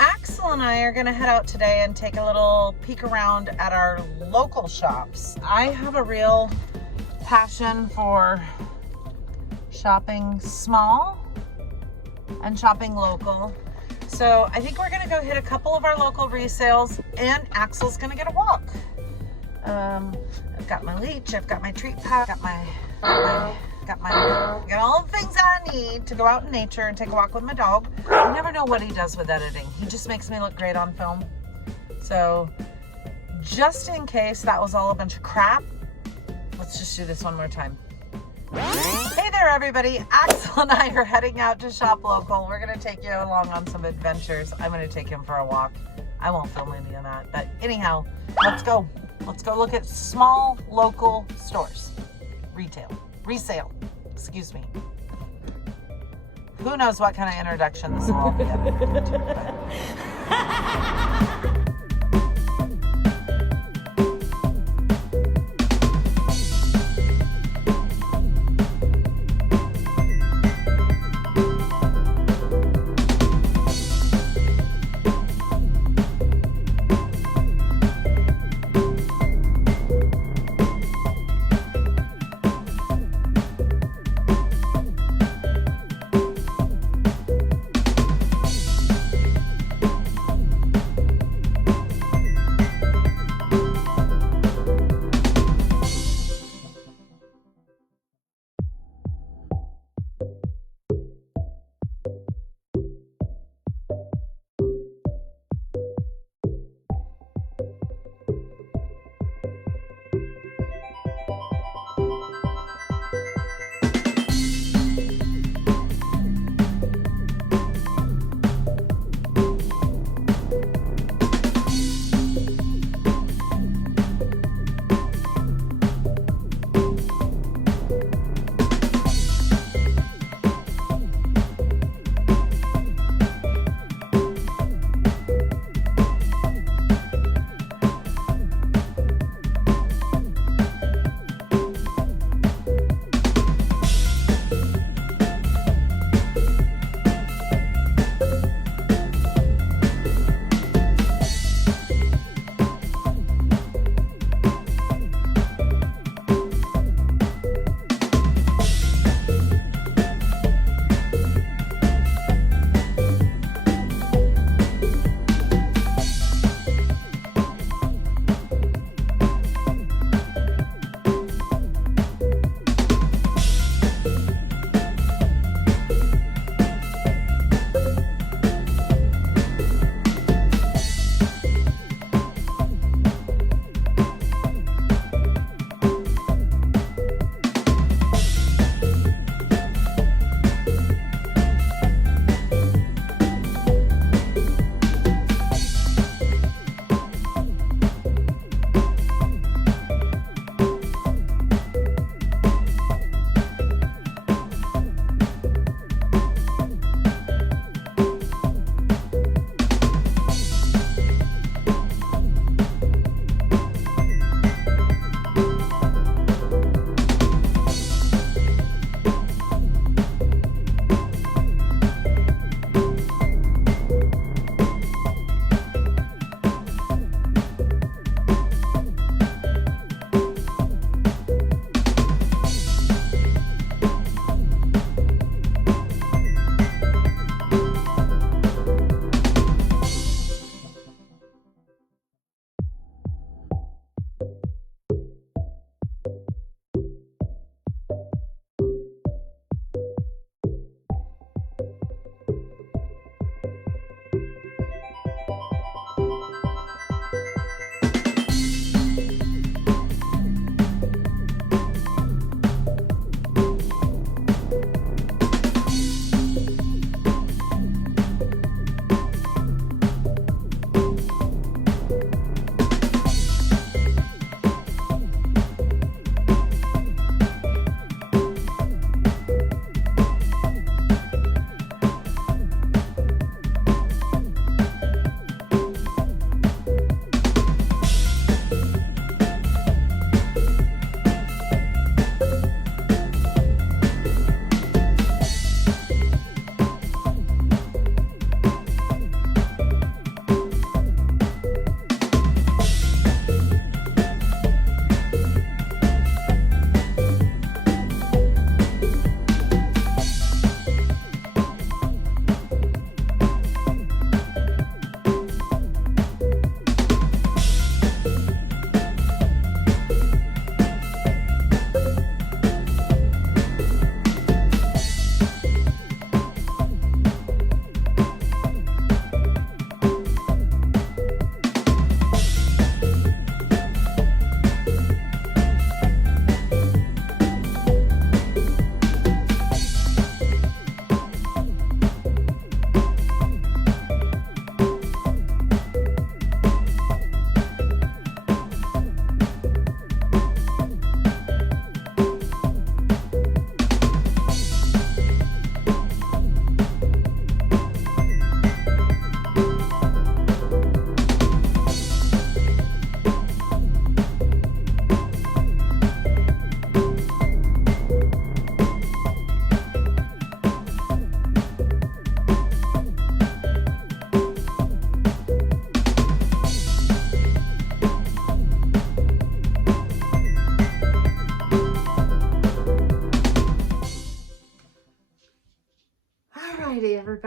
Axel and I are gonna head out today and take a little peek around at our local shops. I have a real passion for shopping small and shopping local. So I think we're gonna go hit a couple of our local resales, and Axel's gonna get a walk. I've got my leash, I've got my treat pack, got all the things that I need to go out in nature and take a walk with my dog. I never know what he does with editing. He just makes me look great on film. So just in case that was all a bunch of crap, let's just do this one more time. Hey there everybody, Axel and I are heading out to shop local. We're gonna take you along on some adventures. I'm gonna take him for a walk. I won't film any of that, but anyhow, let's go. Let's go look at small local stores. Resale, excuse me. Who knows what kind of introduction this will all be.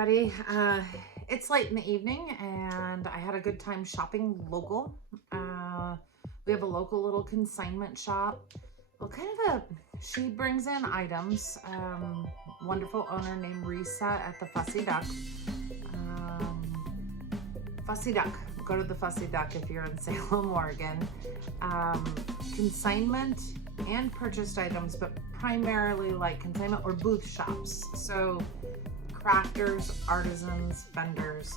everybody. It's late in the evening and I had a good time shopping local. We have a local little consignment shop. Well, she brings in items. Wonderful owner named Risa at the Fussy Duck. Fussy Duck. Go to the Fussy Duck if you're in Salem, Oregon. Consignment and purchased items, but primarily like consignment or booth shops. So crafters, artisans, vendors.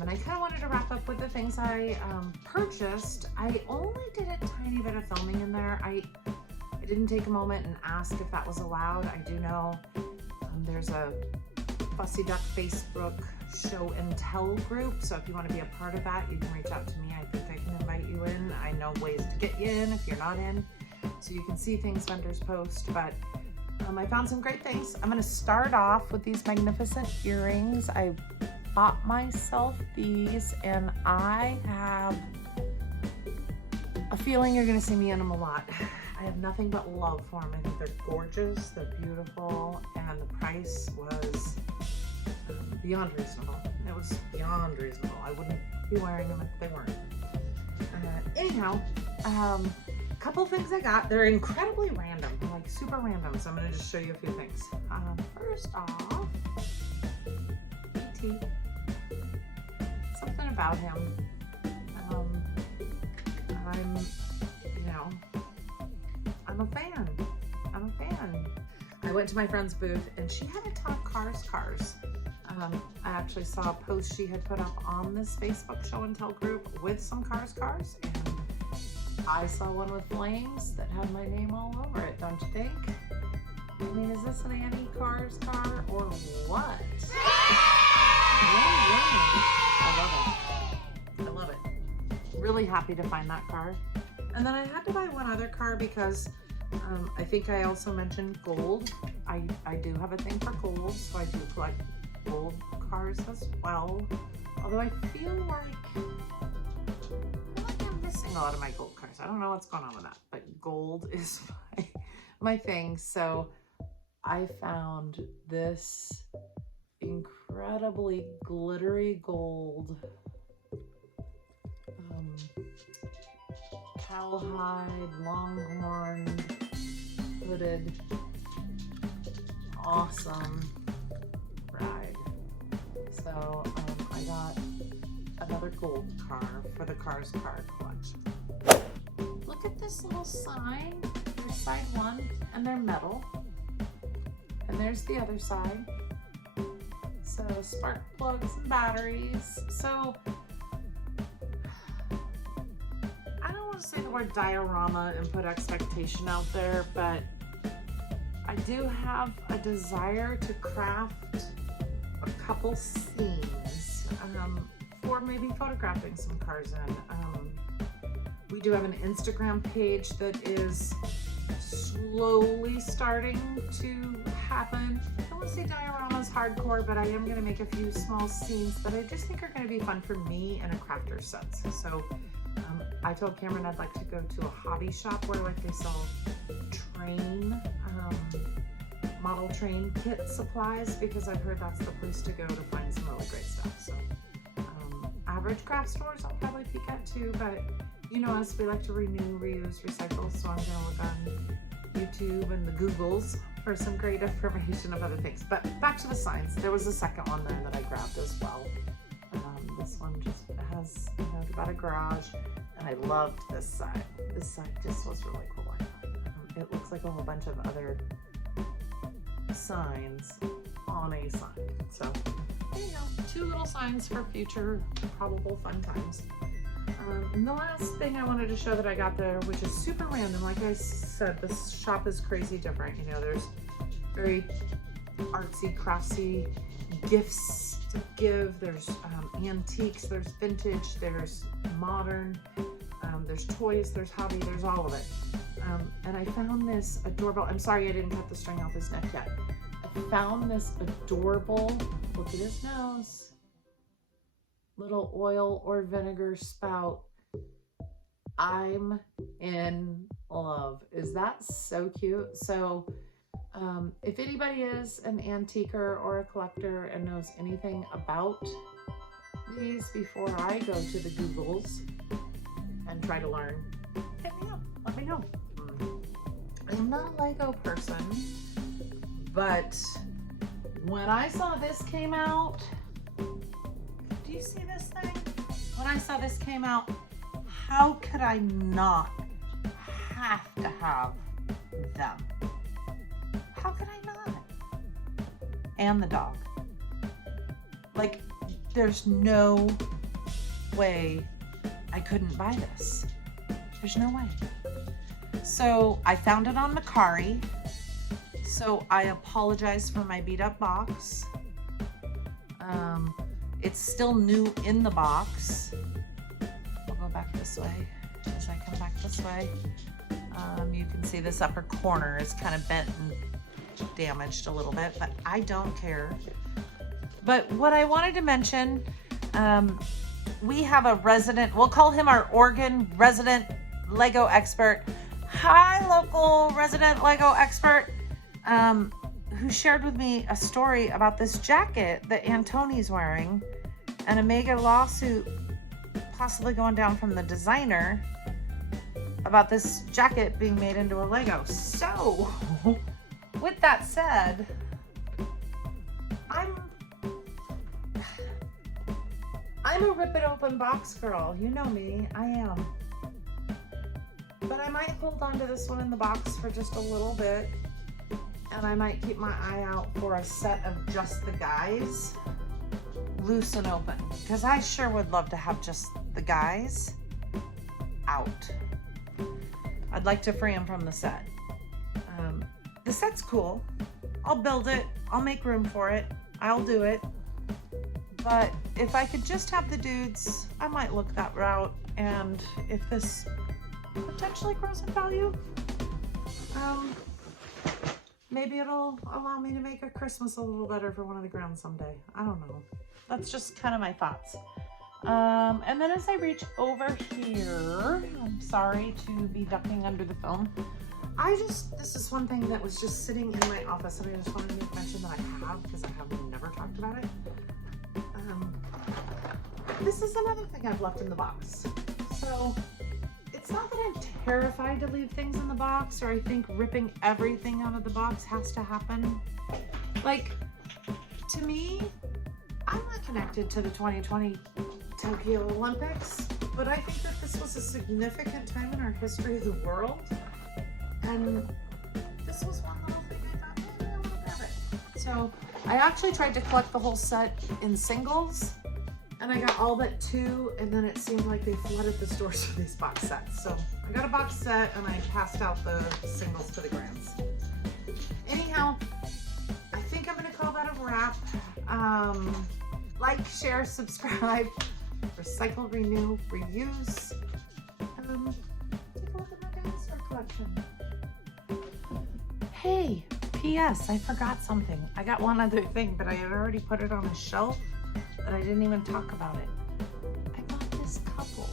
And I kind of wanted to wrap up with the things I purchased. I only did a tiny bit of filming in there. I didn't take a moment and ask if that was allowed. I do know there's a Fussy Duck Facebook show and tell group. So if you want to be a part of that, you can reach out to me. I think I can invite you in. I know ways to get you in if you're not in. So you can see things vendors post, but I found some great things. I'm going to start off with these magnificent earrings. I bought myself these and I have a feeling you're going to see me in them a lot. I have nothing but love for them. I think they're gorgeous, they're beautiful, and the price was beyond reasonable. It was beyond reasonable. I wouldn't be wearing them if they weren't. Anyhow, a couple things I got. They're incredibly random, like super random. So I'm going to just show you a few things. First off, E.T. Something about him. I'm a fan. I went to my friend's booth and she had a ton of cars. I actually saw a post she had put up on this Facebook show and tell group with some cars, and I saw one with flames that had my name all over it, don't you think? I mean, is this an Annie Cars car or what? I love it. Really happy to find that car. And then I had to buy one other car because I think I also mentioned gold. I do have a thing for gold, so I do collect gold cars as well. Although I feel like I'm missing a lot of my gold cars. I don't know what's going on with that, but gold is my thing. So I found this incredibly glittery gold cowhide, longhorn, hooded, awesome ride. So I got another gold car for the Cars car collection. Look at this little sign. There's side one, and they're metal. And there's the other side. So spark plugs and batteries. So I don't want to say the word diorama and put expectation out there, but I do have a desire to craft a couple scenes for maybe photographing some cars in. We do have an Instagram page that is slowly starting to happen. I don't want to say diorama's hardcore, but I am going to make a few small scenes that I just think are going to be fun for me and a crafter's sense. So I told Cameron I'd like to go to a hobby shop where like they sell model train kit supplies, because I've heard that's the place to go to find some really great stuff. So average craft stores I'll probably peek at too, but you know us, we like to renew, reuse, recycle, so I'm gonna look on YouTube and the Googles for some great information of other things. But back to the signs. There was a second one there that I grabbed as well. This one just has about a garage, and I loved this side. This side just was really cool. It looks like a whole bunch of other signs on a sign. So, two little signs for future probable fun times. And the last thing I wanted to show that I got there, which is super random, like I said, this shop is crazy different. There's very artsy, craftsy gifts to give. There's antiques, there's vintage, there's modern, there's toys, there's hobby, there's all of it. And I found this adorable, I'm sorry I didn't cut the string off his neck yet. I found this adorable, look at his nose, little oil or vinegar spout. I'm in love. Is that so cute? So If anybody is an antiquer or a collector and knows anything about these before I go to the Googles and try to learn, hit me up, let me know. I'm not a Lego person, but when I saw this came out, do you see this thing? When I saw this came out, how could I not have to have them? How could I not? And the dog. Like, there's no way I couldn't buy this. There's no way. So I found it on Mercari. So I apologize for my beat up box. It's still new in the box. I'll go back this way as I come back this way. You can see this upper corner is kind of bent and damaged a little bit, but I don't care. But what I wanted to mention, we have a resident, we'll call him our Oregon resident Lego expert. Hi, local resident Lego expert, who shared with me a story about this jacket that Antoni's wearing and a mega lawsuit possibly going down from the designer about this jacket being made into a Lego. So, with that said, I'm a rip it open box girl. You know me, I am. But I might hold on to this one in the box for just a little bit. And I might keep my eye out for a set of just the guys, loose and open. Because I sure would love to have just the guys out. I'd like to free them from the set. The set's cool. I'll build it. I'll make room for it. I'll do it. But if I could just have the dudes, I might look that route. And if this potentially grows in value, maybe it'll allow me to make a Christmas a little better for one of the grounds someday. I don't know. That's just kind of my thoughts. And then as I reach over here, I'm sorry to be ducking under the film. This is one thing that was just sitting in my office and I just wanted to mention that I have because I have never talked about it. This is another thing I've left in the box. So it's not that I'm terrified to leave things in the box or I think ripping everything out of the box has to happen. Like, to me, I'm not connected to the 2020 Tokyo Olympics, but I think that this was a significant time in our history of the world. And this was one little thing I thought, maybe I want to grab it. So I actually tried to collect the whole set in singles, and I got all but 2, and then it seemed like they flooded the stores with these box sets. So I got a box set, and I passed out the singles to the grands. Anyhow, I think I'm going to call that a wrap. Like, share, subscribe, recycle, renew, reuse. Take a look at my dinosaur collection. Hey, P.S. I forgot something. I got one other thing, but I had already put it on a shelf that I didn't even talk about it. I bought this couple.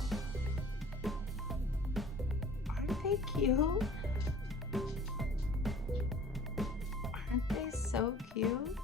Aren't they cute? Aren't they so cute?